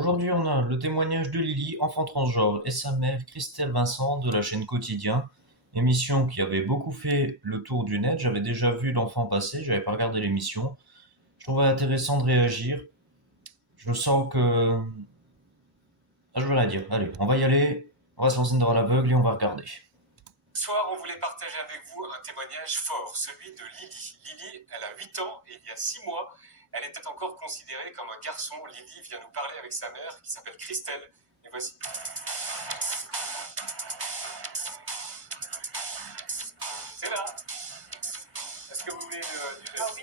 Aujourd'hui, on a le témoignage de Lily, enfant transgenre, et sa mère, Christelle Vincent, de la chaîne Quotidien. Émission qui avait beaucoup fait le tour du net. J'avais déjà vu l'enfant passer, j'avais pas regardé l'émission. Je trouvais intéressant de réagir. Je sens que... Ah, je veux rien dire. Allez, on va y aller. On va se lancer dans l'aveugle et on va regarder. Ce soir, on voulait partager avec vous un témoignage fort, celui de Lily. Lily, elle a 8 ans et il y a 6 mois, elle était encore considérée comme un garçon. Lily vient nous parler avec sa mère qui s'appelle Christelle. Et voici. C'est là. Est-ce que vous voulez du lait? Ah oui.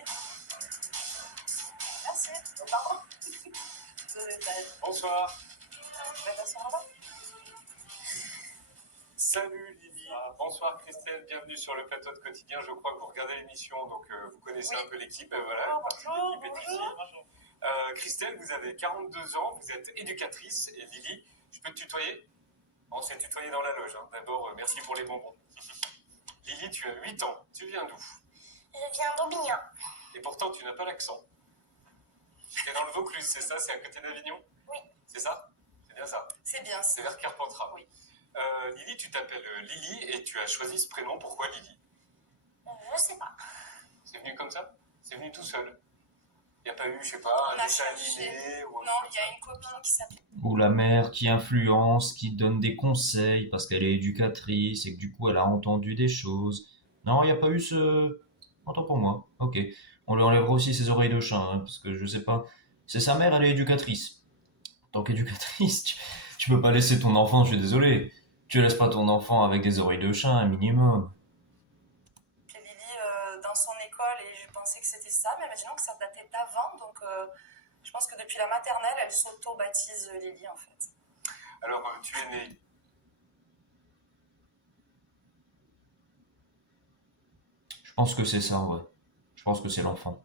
Merci. Pardon. Bonsoir. Je vais passer en bas. Salut Lily. Bonsoir Christelle, bienvenue sur le plateau de Quotidien. Je crois que vous regardez l'émission, donc vous connaissez Oui. un peu l'équipe. Voilà, Bonjour. l'équipe est ici. Christelle, vous avez 42 ans, vous êtes éducatrice. Et Lily, je peux te tutoyer? On s'est tutoyé dans la loge. Hein. D'abord, merci pour les bonbons. Lily, tu as 8 ans. Tu viens d'où? Je viens d'Aubignan. Et pourtant, tu n'as pas l'accent. Tu es dans le Vaucluse, c'est ça? C'est à côté d'Avignon? Oui. C'est ça? C'est bien ça? C'est bien ça. C'est vers Carpentras. Oui. Lily, tu t'appelles Lily et tu as choisi ce prénom. Pourquoi Lily? Je sais pas. C'est venu comme ça? C'est venu tout seul? Il n'y a pas eu, je sais pas, On un a dessin cherché. animé ou un Non, truc il y a comme une copine qui s'appelle. Ou la mère qui influence, qui donne des conseils parce qu'elle est éducatrice et que du coup elle a entendu des choses. Non, il n'y a pas eu ce... Autant pour moi. Ok. On lui enlèvera aussi ses oreilles de chat, hein, parce que je sais pas. C'est sa mère, elle est éducatrice. En tant qu'éducatrice, tu peux pas laisser ton enfant, je suis désolé. Tu laisses pas ton enfant avec des oreilles de chat, un minimum. Lily dans son école et je pensais que c'était ça, mais elle m'a dit non, que ça datait d'avant. Donc je pense que depuis la maternelle, elle s'auto-baptise Lily en fait. ça. Alors, tu es né. Je pense que c'est ça, ouais. Je pense que c'est l'enfant.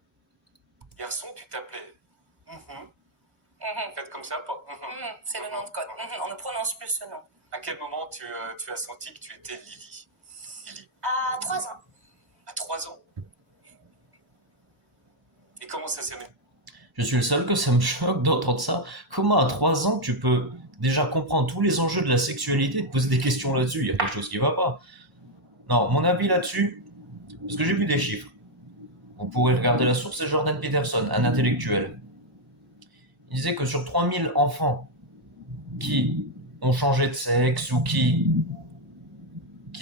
Garçon, tu t'appelais. Mhm. Faites comme ça, pas. C'est le nom de code. On ne prononce plus ce nom. À quel moment tu as senti que tu étais Lily? Lily. À 3 ans. À 3 ans. Et comment ça s'est passé? Je suis le seul que ça me choque d'entendre ça. Comment à 3 ans tu peux déjà comprendre tous les enjeux de la sexualité et te poser des questions là-dessus? Il y a quelque chose qui va pas. Non, mon avis là-dessus, parce que j'ai vu des chiffres. Vous pourrez regarder la source, c'est Jordan Peterson, un intellectuel. Il disait que sur 3000 enfants qui ont changé de sexe ou qui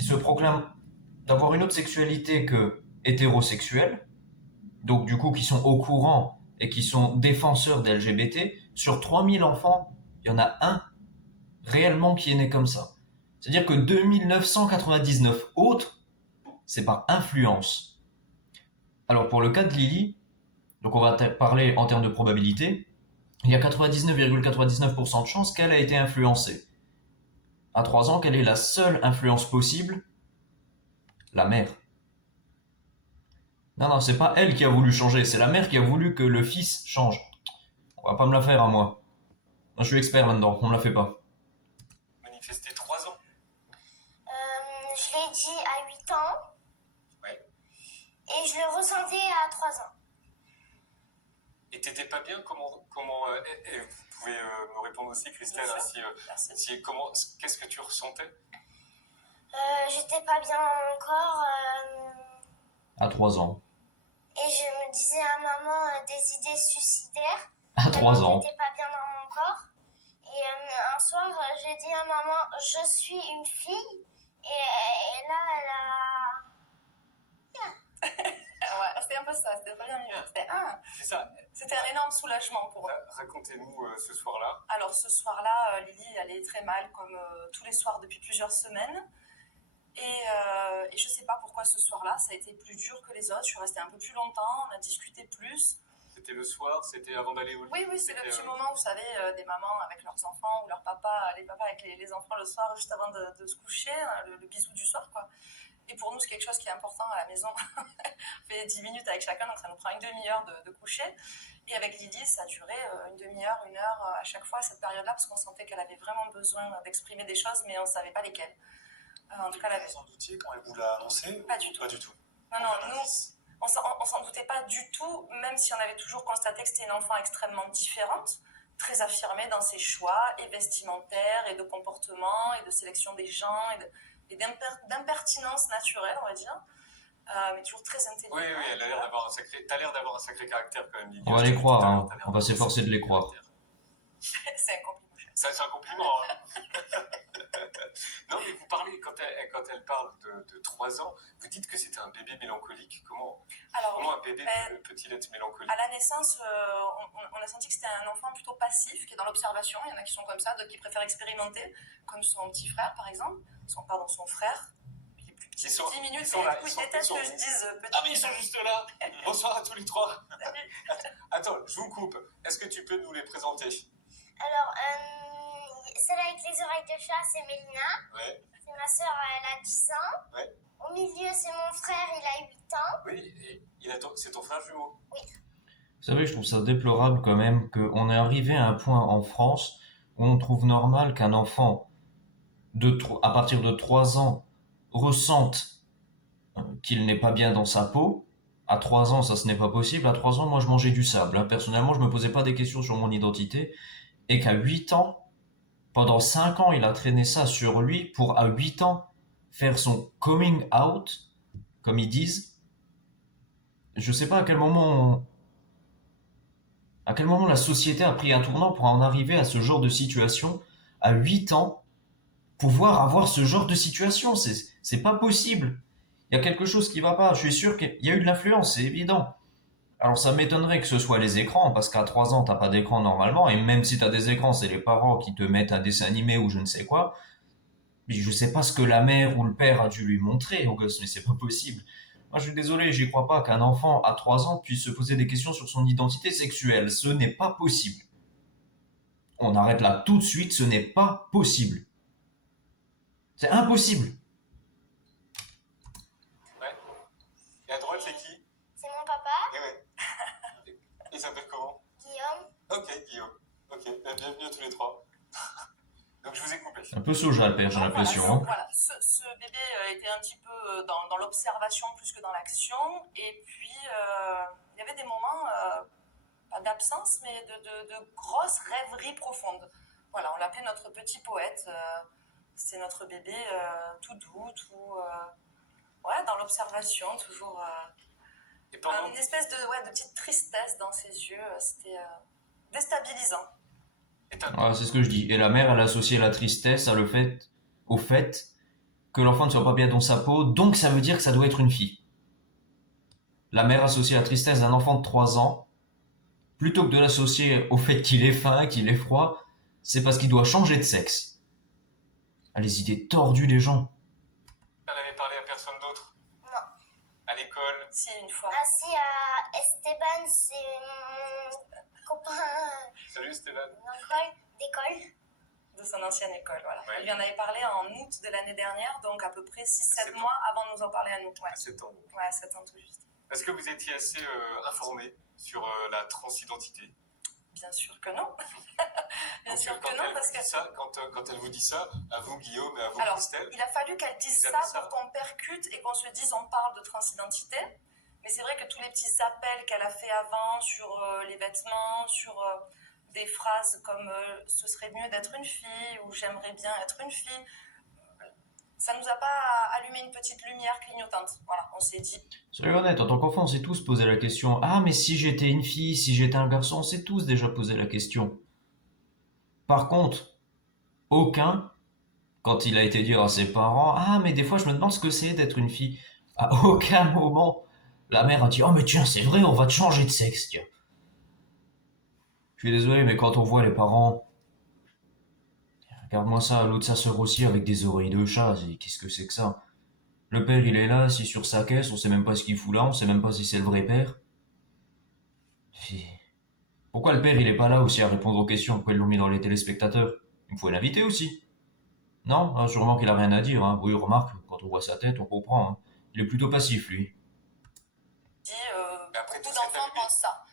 se proclament d'avoir une autre sexualité que hétérosexuelle, donc du coup qui sont au courant et qui sont défenseurs des LGBT, sur 3000 enfants, il y en a un réellement qui est né comme ça. C'est-à-dire que 2999 autres, c'est par influence. Alors pour le cas de Lily, donc on va parler en termes de probabilité, il y a 99,99% de chances qu'elle a été influencée. À 3 ans, quelle est la seule influence possible? La mère. Non, c'est pas elle qui a voulu changer, c'est la mère qui a voulu que le fils change. On va pas me la faire à moi. Moi, je suis expert là-dedans, on me la fait pas. Manifester 3 ans. Je l'ai dit à 8 ans. Ouais. Et je le ressentais à 3 ans. Et t'étais pas bien? Et vous pouvez me répondre aussi, Christelle, Bien hein, sûr. Merci. qu'est-ce que tu ressentais? J'étais pas bien dans mon corps. À 3 ans. Et je me disais à maman des idées suicidaires. À 3 Tellement ans. j'étais pas bien dans mon corps. Et un soir, j'ai dit à maman, je suis une fille. Et là, elle a... Ouais, c'était un peu ça, c'était pas bien mieux. C'est ça. C'était un énorme soulagement pour eux. Racontez-nous ce soir-là. Alors ce soir-là, Lily allait très mal comme tous les soirs depuis plusieurs semaines. Et je sais pas pourquoi ce soir-là, ça a été plus dur que les autres. Je suis restée un peu plus longtemps, on a discuté plus. C'était le soir, c'était avant d'aller au lit? Oui, c'est le petit moment, vous savez, des mamans avec leurs enfants ou leur papa, les papas avec les enfants le soir juste avant de se coucher, le bisou du soir, quoi. Et pour nous, c'est quelque chose qui est important à la maison. On fait 10 minutes avec chacun, donc ça nous prend une demi-heure de coucher. Et avec Lydie, ça a duré une demi-heure, une heure à chaque fois, cette période-là, parce qu'on sentait qu'elle avait vraiment besoin d'exprimer des choses, mais on ne savait pas lesquelles. En tout cas, Vous en doutiez quand elle vous l'a annoncé? Pas du tout. Pas du tout. Non, nous, on s'en doutait pas du tout, même si on avait toujours constaté que c'était une enfant extrêmement différente, très affirmé dans ses choix et vestimentaires et de comportement et de sélection des gens et d'impertinence naturelle, on va dire. Mais toujours très intelligent. Oui, elle a l'air d'avoir un sacré... T'as l'air d'avoir un sacré caractère quand même, Lily. On va les croire, hein. On va s'efforcer de les croire. C'est un compliment. Ça, c'est un compliment. Hein. Non, mais vous parlez, quand elle parle de 3 ans, vous dites que c'était un bébé mélancolique. Comment un bébé peut-il être mélancolique? À la naissance, on a senti que c'était un enfant plutôt passif, qui est dans l'observation. Il y en a qui sont comme ça, d'autres qui préfèrent expérimenter, comme son petit frère, par exemple. Son frère. Il est plus petit, 10 minutes, et du coup, il déteste que je dise petit. Ah, mais ils sont juste là. Bonsoir à tous les trois. Attends, je vous coupe. Est-ce que tu peux nous les présenter? Alors, celle avec les oreilles de chat, c'est Mélina. Ouais. C'est ma soeur, elle a 10 ans. Ouais. Au milieu, c'est mon frère, il a 8 ans. Oui, et c'est ton frère jumeau. Oui. Vous savez, je trouve ça déplorable quand même qu'on est arrivé à un point en France où on trouve normal qu'un enfant à partir de 3 ans ressente qu'il n'est pas bien dans sa peau. À 3 ans, ça ce n'est pas possible. À 3 ans, moi je mangeais du sable, hein. Personnellement, je me posais pas des questions sur mon identité. Et qu'à 8 ans, pendant 5 ans, il a traîné ça sur lui pour à 8 ans faire son coming out, comme ils disent. Je sais pas à quel moment la société a pris un tournant pour en arriver à ce genre de situation. À 8 ans, pouvoir avoir ce genre de situation, c'est pas possible. Il y a quelque chose qui va pas. Je suis sûr qu'il y a eu de l'influence, c'est évident. Alors ça m'étonnerait que ce soit les écrans, parce qu'à 3 ans, t'as pas d'écran normalement, et même si t'as des écrans, c'est les parents qui te mettent un dessin animé ou je ne sais quoi. Mais je sais pas ce que la mère ou le père a dû lui montrer au gosse, mais c'est pas possible. Moi je suis désolé, j'y crois pas qu'un enfant à 3 ans puisse se poser des questions sur son identité sexuelle. Ce n'est pas possible. On arrête là tout de suite, ce n'est pas possible. C'est impossible. Ouais. Et à droite, c'est qui? C'est mon papa, Eh ouais. Il s'appelle comment? Guillaume. Ok, Guillaume. Ok, bienvenue à tous les trois. Donc je vous ai coupé. Un peu soja le père, j'ai l'impression. Voilà, ce bébé était un petit peu dans l'observation plus que dans l'action. Et puis, il y avait des moments, pas d'absence, mais de grosses rêveries profondes. Voilà, on l'appelait notre petit poète. C'était notre bébé tout doux, dans l'observation, toujours. Et pendant... Une espèce de petite tristesse dans ses yeux. C'était déstabilisant. Ah, c'est ce que je dis. Et la mère, elle associait la tristesse au fait que l'enfant ne soit pas bien dans sa peau, donc ça veut dire que ça doit être une fille. La mère associe la tristesse d'un enfant de 3 ans, plutôt que de l'associer au fait qu'il est faim, qu'il est froid, c'est parce qu'il doit changer de sexe. Ah, les idées tordues des gens. Elle avait parlé à personne d'autre? Non. À l'école? Si, une fois. Ah si, Esteban, c'est mon copain Salut Stéphane. d'école. De son ancienne école, voilà. Ouais. Elle lui en avait parlé en août de l'année dernière, donc à peu près 6-7 7 mois avant de nous en parler à nous. Ouais, À 7 ans. ouais 7 ans tout juste. Est-ce que vous étiez assez informé sur la transidentité? Bien sûr que non. Bien Donc, sûr que non, parce que... Quand elle vous dit ça, à vous Guillaume et à vous Alors, Christelle, il a fallu qu'elle dise Vous ça avez ça pour qu'on percute et qu'on se dise on parle de transidentité. Mais c'est vrai que tous les petits appels qu'elle a fait avant sur les vêtements, sur des phrases comme ce serait mieux d'être une fille ou j'aimerais bien être une fille, ça nous a pas allumé une petite lumière clignotante. Voilà, on s'est dit. Soyons honnêtes, en tant qu'enfant, on s'est tous posé la question. Ah, mais si j'étais une fille, si j'étais un garçon, on s'est tous déjà posé la question. Par contre, aucun, quand il a été dit à ses parents, ah, mais des fois je me demande ce que c'est d'être une fille. À aucun moment, la mère a dit, oh, mais tiens, c'est vrai, on va te changer de sexe, tiens. Je suis désolé, mais quand on voit les parents, regarde-moi ça, l'autre sa sœur aussi avec des oreilles de chat, qu'est-ce que c'est que ça? Le père il est là, assis sur sa caisse, on sait même pas ce qu'il fout là, on sait même pas si c'est le vrai père. Pourquoi le père il est pas là aussi à répondre aux questions? Pourquoi ils l'ont mis dans les téléspectateurs? Il pouvait l'inviter aussi. Non, ah, sûrement qu'il a rien à dire, hein. Oui, remarque, quand on voit sa tête, on comprend, hein. Il est plutôt passif, lui. après, Beaucoup tout s'est d'enfants allumé. pensent ça.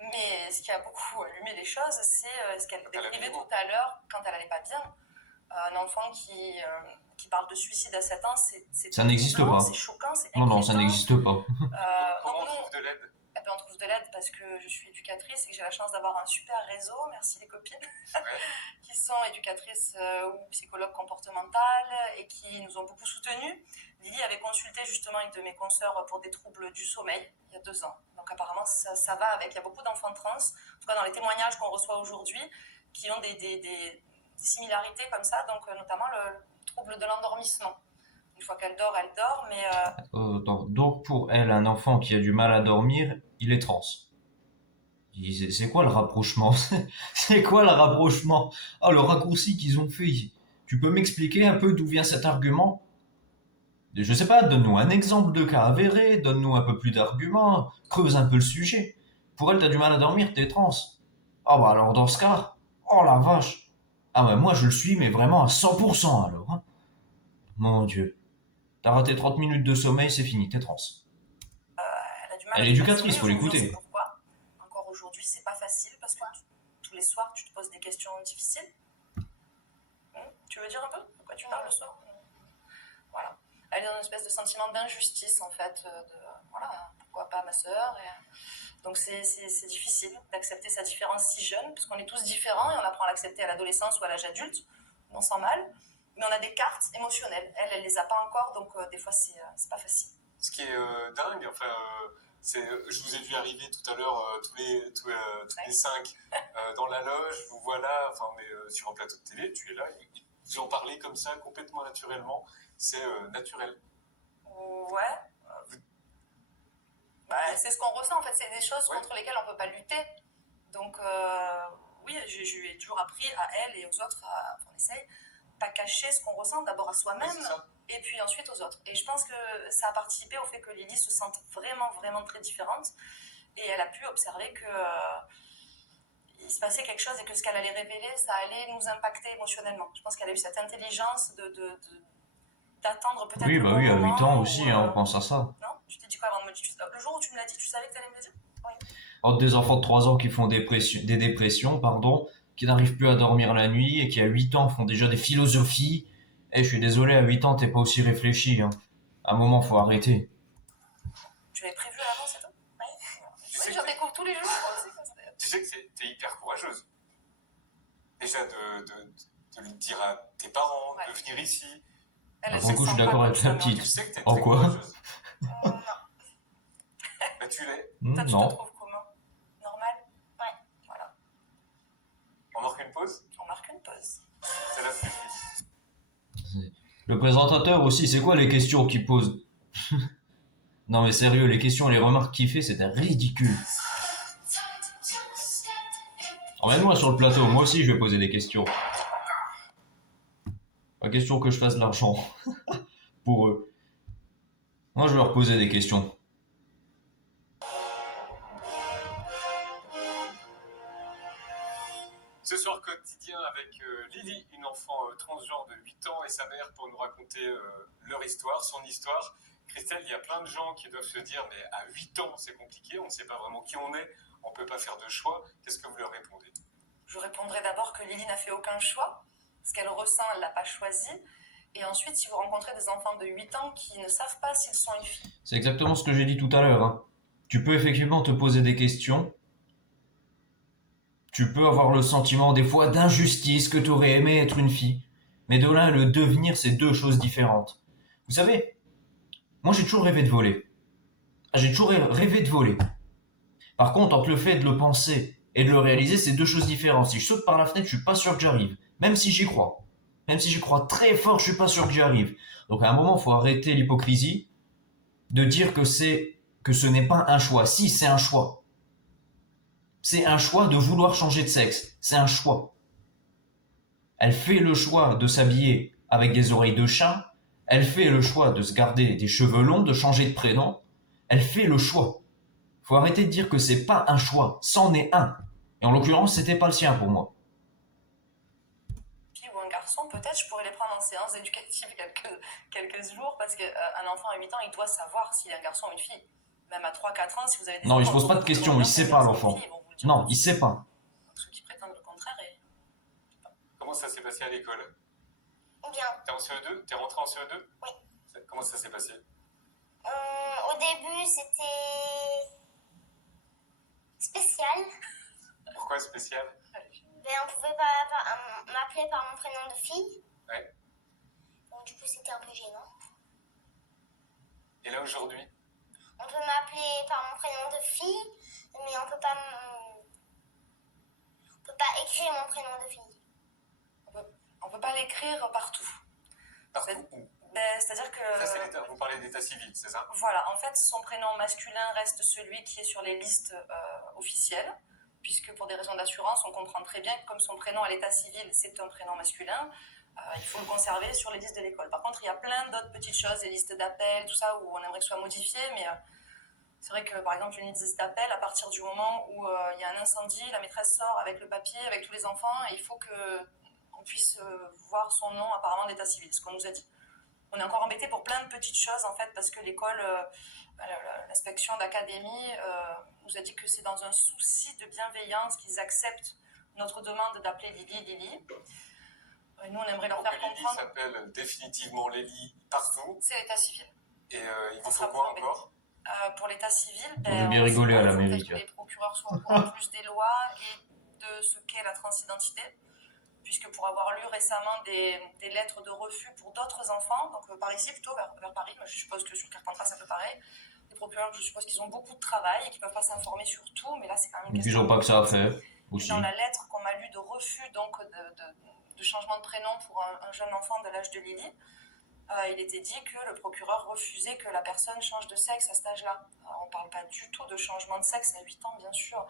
Mais ce qui a beaucoup allumé les choses, c'est ce qu'elle Quand elle décrivait avait tout à l'heure quand elle allait pas bien. Un enfant qui parle de suicide à 7 ans, c'est Ça n'existe choquant, pas. c'est choquant, c'est Non, inquiétant. non, ça n'existe pas. Comment Donc on nous, trouve de l'aide? peu en trousse de l'aide parce que je suis éducatrice et que j'ai la chance d'avoir un super réseau, merci les copines, qui sont éducatrices ou psychologues comportementales et qui nous ont beaucoup soutenus. Lily avait consulté justement une de mes consoeurs pour des troubles du sommeil il y a 2 ans. Donc apparemment ça va avec. Il y a beaucoup d'enfants trans, en tout cas dans les témoignages qu'on reçoit aujourd'hui, qui ont des similarités comme ça, donc notamment le trouble de l'endormissement. Une fois qu'elle dort, mais... Donc pour elle, un enfant qui a du mal à dormir, il est trans. C'est quoi le rapprochement? C'est quoi le rapprochement? Ah, le raccourci qu'ils ont fait. Tu peux m'expliquer un peu d'où vient cet argument? Je sais pas, donne-nous un exemple de cas avéré, donne-nous un peu plus d'arguments, creuse un peu le sujet. Pour elle, t'as du mal à dormir, t'es trans. Ah bah alors dans ce cas, oh la vache. Ah bah moi je le suis, mais vraiment à 100% alors. Hein. Mon Dieu. T'as raté 30 minutes de sommeil, c'est fini, t'es trans. Elle a du mal Elle à est éducatrice, se faut concentrer, l'écouter. on sait pourquoi. Encore aujourd'hui, c'est pas facile parce que tous les soirs, tu te poses des questions difficiles. Tu veux dire un peu pourquoi tu parles le soir? Voilà. Elle est dans une espèce de sentiment d'injustice en fait. Voilà, pourquoi pas ma sœur Donc c'est difficile d'accepter sa différence si jeune, parce qu'on est tous différents et on apprend à l'accepter à l'adolescence ou à l'âge adulte, on sent mal, mais on a des cartes émotionnelles. Elle les a pas encore, donc des fois c'est pas facile. Ce qui est dingue, enfin, je vous ai vu arriver tout à l'heure tous les 5 dans la loge, vous voilà, enfin, on est sur un plateau de télé, tu es là, ils ont parlé comme ça complètement naturellement, c'est naturel. Ouais. C'est ce qu'on ressent en fait, c'est des choses contre lesquelles on ne peut pas lutter. Donc oui, je lui ai toujours appris à elle et aux autres, on essaye, pas cacher ce qu'on ressent d'abord à soi-même et puis ensuite aux autres. Et je pense que ça a participé au fait que Lily se sente vraiment, vraiment très différente et elle a pu observer que il se passait quelque chose et que ce qu'elle allait révéler, ça allait nous impacter émotionnellement. Je pense qu'elle a eu cette intelligence d'attendre peut-être Oui, le bah bon oui, à moment 8 ans aussi, où, on pense à ça. Non, tu t'es dit quoi avant de me dire? Le jour où tu me l'as dit, tu savais que tu allais me le dire? Oui. Entre des enfants de 3 ans qui font des dépressions, qui n'arrivent plus à dormir la nuit et qui à 8 ans font déjà des philosophies. Eh, je suis désolé, à 8 ans, t'es pas aussi réfléchi. Hein. À un moment, faut arrêter. Tu l'avais prévu à l'avance et tout? Oui, j'en découvre tous les jours. Tu sais que t'es hyper courageuse. Déjà de lui dire à tes parents de venir ici. Pour le coup, je suis d'accord avec la petite. Tu sais que t'es En très quoi? courageuse. Non. Bah tu l'es. Toi, tu non. te trouves comment? Normal? Ouais. Voilà. On marque une pause? On marque une pause. C'est la suite. Le présentateur aussi, c'est quoi les questions qu'il pose? Non mais sérieux, les questions et les remarques qu'il fait, c'était ridicule. Emmène-moi sur le plateau, moi aussi je vais poser des questions. Pas question que je fasse de l'argent. Pour eux. Moi je vais leur poser des questions. Ce soir quotidien avec Lily, une enfant transgenre de 8 ans et sa mère pour nous raconter leur histoire, son histoire. Christelle, il y a plein de gens qui doivent se dire mais à 8 ans c'est compliqué, on ne sait pas vraiment qui on est, on ne peut pas faire de choix. Qu'est-ce que vous leur répondez? Je répondrai d'abord que Lily n'a fait aucun choix. Ce qu'elle ressent, elle ne l'a pas choisi. Et ensuite, si vous rencontrez des enfants de 8 ans qui ne savent pas s'ils sont une fille. C'est exactement ce que j'ai dit tout à l'heure. Hein. Tu peux effectivement te poser des questions. Tu peux avoir le sentiment des fois d'injustice que tu aurais aimé être une fille. Mais de là à le devenir, c'est deux choses différentes. Vous savez, moi j'ai toujours rêvé de voler. J'ai toujours rêvé de voler. Par contre, entre le fait de le penser et de le réaliser, c'est deux choses différentes. Si je saute par la fenêtre, je suis pas sûr que j'arrive. Même si j'y crois. Même si j'y crois très fort, je suis pas sûr que j'y arrive. Donc à un moment, il faut arrêter l'hypocrisie de dire que ce n'est pas un choix. Si, c'est un choix. C'est un choix de vouloir changer de sexe. C'est un choix. Elle fait le choix de s'habiller avec des oreilles de chat. Elle fait le choix de se garder des cheveux longs, de changer de prénom. Elle fait le choix. Faut arrêter de dire que c'est pas un choix. C'en est un. Et en l'occurrence, c'était pas le sien pour moi. Fille ou un garçon, peut-être je pourrais les prendre en séance éducative quelques jours parce qu'un enfant à 8 ans, il doit savoir s'il est un garçon ou une fille. Même à 3-4 ans, si vous avez des non, enfants... il se pose pas de questions, il sait pas l'enfant. Non, il sait pas. Ceux qui prétendent le contraire et... Comment ça s'est passé à l'école? Bien. T'es en CE2? T'es rentré en CE2? Oui. Comment ça s'est passé? Au début, c'était spécial. Pourquoi spécial? Ben, on pouvait pas m'appeler par mon prénom de fille. Ouais. Donc du coup, c'était un peu gênant. Et là, aujourd'hui? On peut m'appeler par mon prénom de fille, mais on peut pas écrire mon prénom de fille. On peut pas l'écrire partout. Partout où? C'est-à-dire que... Ça, c'est l'état. Vous parlez d'état civil, c'est ça? Voilà, en fait, son prénom masculin reste celui qui est sur les listes officielles, puisque pour des raisons d'assurance, on comprend très bien que comme son prénom à l'état civil, c'est un prénom masculin, il faut le conserver sur les listes de l'école. Par contre, il y a plein d'autres petites choses, des listes d'appels, tout ça, où on aimerait que ce soit modifié, mais c'est vrai que, par exemple, une liste d'appels, à partir du moment où il y a un incendie, la maîtresse sort avec le papier, avec tous les enfants, et il faut qu'on puisse voir son nom apparemment d'état civil, ce qu'on nous a dit. On est encore embêté pour plein de petites choses, en fait, parce que l'école, l'inspection d'académie nous a dit que c'est dans un souci de bienveillance qu'ils acceptent notre demande d'appeler Lily. Et nous, on aimerait leur Donc, faire Lily comprendre. s'appelle définitivement Lily partout. C'est l'état civil. Et il vous faut quoi encore? Pour l'état civil, On veut bien rigoler à il faut l'Amérique. que les procureurs soient au courant plus des lois et de ce qu'est la transidentité. Puisque pour avoir lu récemment des lettres de refus pour d'autres enfants, donc par ici plutôt, vers Paris, mais je suppose que sur Carpentras c'est un peu pareil, les procureurs, je suppose qu'ils ont beaucoup de travail et qu'ils ne peuvent pas s'informer sur tout, mais là c'est quand même une Et puis ils question... n'ont pas que ça à faire, aussi. Dans la lettre qu'on m'a lue de refus donc, de changement de prénom pour un jeune enfant de l'âge de Lily, il était dit que le procureur refusait que la personne change de sexe à cet âge-là. On ne parle pas du tout de changement de sexe à 8 ans, bien sûr.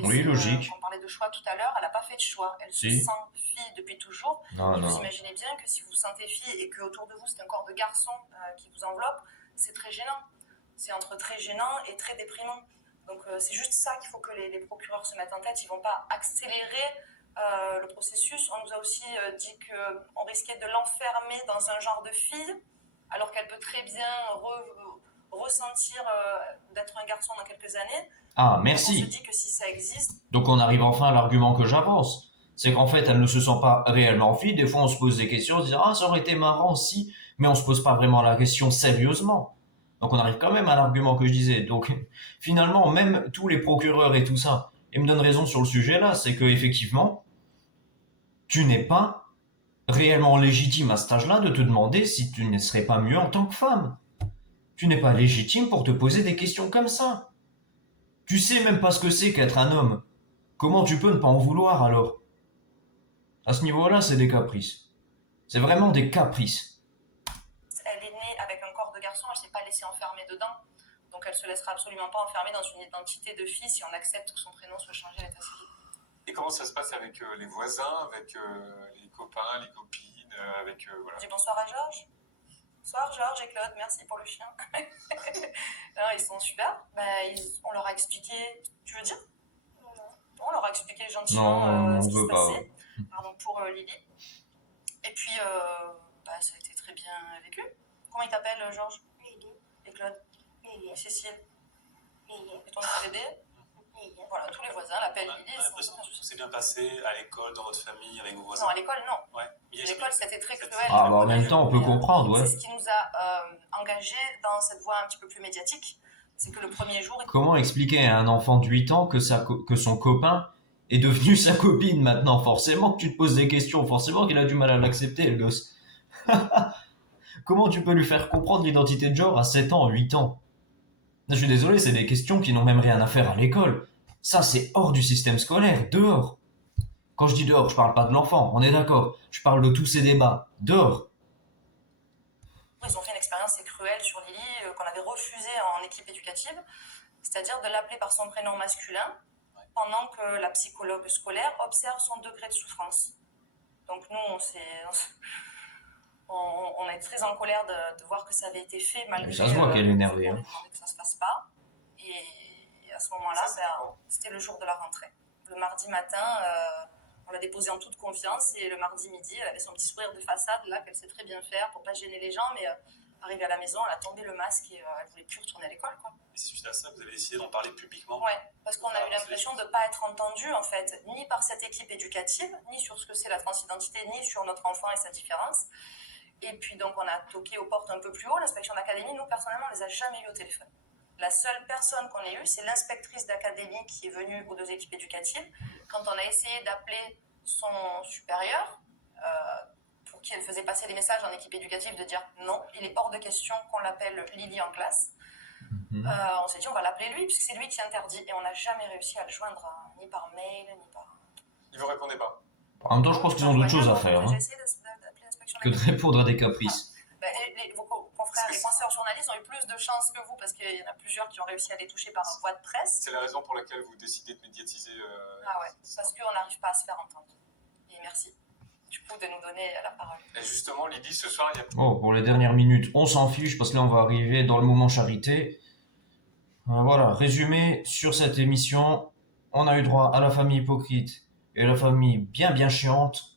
Oui, logique. On parlait de choix tout à l'heure, elle n'a pas fait de choix. Elle se sent fille depuis toujours. Non, et non. vous imaginez bien que si vous vous sentez fille et qu'autour de vous c'est un corps de garçon qui vous enveloppe, c'est très gênant. C'est entre très gênant et très déprimant. Donc c'est juste ça qu'il faut que les procureurs se mettent en tête. Ils ne vont pas accélérer le processus. On nous a aussi dit qu'on risquait de l'enfermer dans un genre de fille, alors qu'elle peut très bien ressentir d'être un garçon dans quelques années. Ah, merci. On se dit que si ça existe... Donc on arrive enfin à l'argument que j'avance. C'est qu'en fait, elle ne se sent pas réellement fille. Des fois, on se pose des questions, on se dit « Ah, ça aurait été marrant si... » Mais on se pose pas vraiment la question sérieusement. Donc on arrive quand même à l'argument que je disais. Donc finalement, même tous les procureurs et tout ça, ils me donnent raison sur le sujet là, c'est que effectivement, tu n'es pas réellement légitime à cet âge-là de te demander si tu ne serais pas mieux en tant que femme. Tu n'es pas légitime pour te poser des questions comme ça. Tu sais même pas ce que c'est qu'être un homme. Comment tu peux ne pas en vouloir alors? À ce niveau-là, c'est des caprices. C'est vraiment des caprices. Elle est née avec un corps de garçon, elle ne s'est pas laissée enfermer dedans. Donc elle ne se laissera absolument pas enfermer dans une identité de fille si on accepte que son prénom soit changé à l'état civil. Et comment ça se passe avec les voisins, avec les copains, les copines, avec... voilà. On dit bonsoir à Georges. Bonsoir Georges et Claude, merci pour le chien. Non, ils sont super. On leur a expliqué... Tu veux dire? On leur a expliqué gentiment ce qui se passait. Pardon, pour Lily. Et puis, ça a été très bien vécu. Comment il t'appelle, Georges? Lily. Et Claude? Lily. Et Cécile? Lily. Et ton petit bébé? Lily. Voilà, tous les voisins l'appellent Lily. On a l'impression que tout s'est bien passé à l'école, dans votre famille, avec vos voisins. Non, à l'école, non. Ouais. À l'école, c'était très cruel. Ah, bah en même temps, on peut comprendre, ouais. C'est ce qui nous a engagés dans cette voie un petit peu plus médiatique. C'est que le premier jour... Comment expliquer à un enfant de 8 ans que son copain est devenu sa copine maintenant? Forcément que tu te poses des questions, forcément qu'il a du mal à l'accepter, le gosse. Comment tu peux lui faire comprendre l'identité de genre à 7 ans, 8 ans? Je suis désolé, c'est des questions qui n'ont même rien à faire à l'école. Ça, c'est hors du système scolaire, dehors. Quand je dis dehors, je parle pas de l'enfant, on est d'accord. Je parle de tous ces débats, dehors. Ils ont fait une expérience cruelle sur Lily qu'on avait refusée en équipe éducative, c'est-à-dire de l'appeler par son prénom masculin pendant que la psychologue scolaire observe son degré de souffrance. Donc nous, on est très en colère de voir que ça avait été fait malgré... Ça se voit qu'elle est énervée. On que ça se fasse pas. Et à ce moment-là, c'était le jour de la rentrée. Le mardi matin, on l'a déposée en toute confiance et le mardi midi, elle avait son petit sourire de façade là qu'elle sait très bien faire pour pas gêner les gens, mais arrivée à la maison, elle a tombé le masque et elle voulait plus retourner à l'école, quoi. Et c'est suite à ça que vous avez décidé d'en parler publiquement? Ouais, parce qu'on a eu l'impression de ne pas être entendu en fait, ni par cette équipe éducative, ni sur ce que c'est la transidentité, ni sur notre enfant et sa différence. Et puis donc on a toqué aux portes un peu plus haut, l'inspection d'académie, nous personnellement on les a jamais eu au téléphone. La seule personne qu'on ait eue, c'est l'inspectrice d'académie qui est venue aux 2 équipes éducatives. Quand on a essayé d'appeler son supérieur, pour qui elle faisait passer des messages en équipe éducative, de dire non, il est hors de question qu'on l'appelle Lily en classe. On s'est dit, on va l'appeler lui, puisque c'est lui qui interdit. Et on n'a jamais réussi à le joindre, ni par mail, ni par... Il vous répondait pas. En même temps, je pense qu'ils ont d'autres choses à faire J'ai hein, essayé d'appeler l'inspection que de d'académie. répondre à des caprices. Vos confrères, les consoeurs journalistes ont eu plus de chance que vous, parce qu'il y en a plusieurs qui ont réussi à les toucher par voie de presse. C'est la raison pour laquelle vous décidez de médiatiser. Ah ouais, parce qu'on n'arrive pas à se faire entendre. Et merci, du coup, de nous donner la parole. Et justement, Lydie, ce soir, il y a... Oh, pour les dernières minutes, on s'en fiche parce que là, on va arriver dans le moment charité. Voilà, résumé sur cette émission, on a eu droit à la famille hypocrite et la famille bien chiante.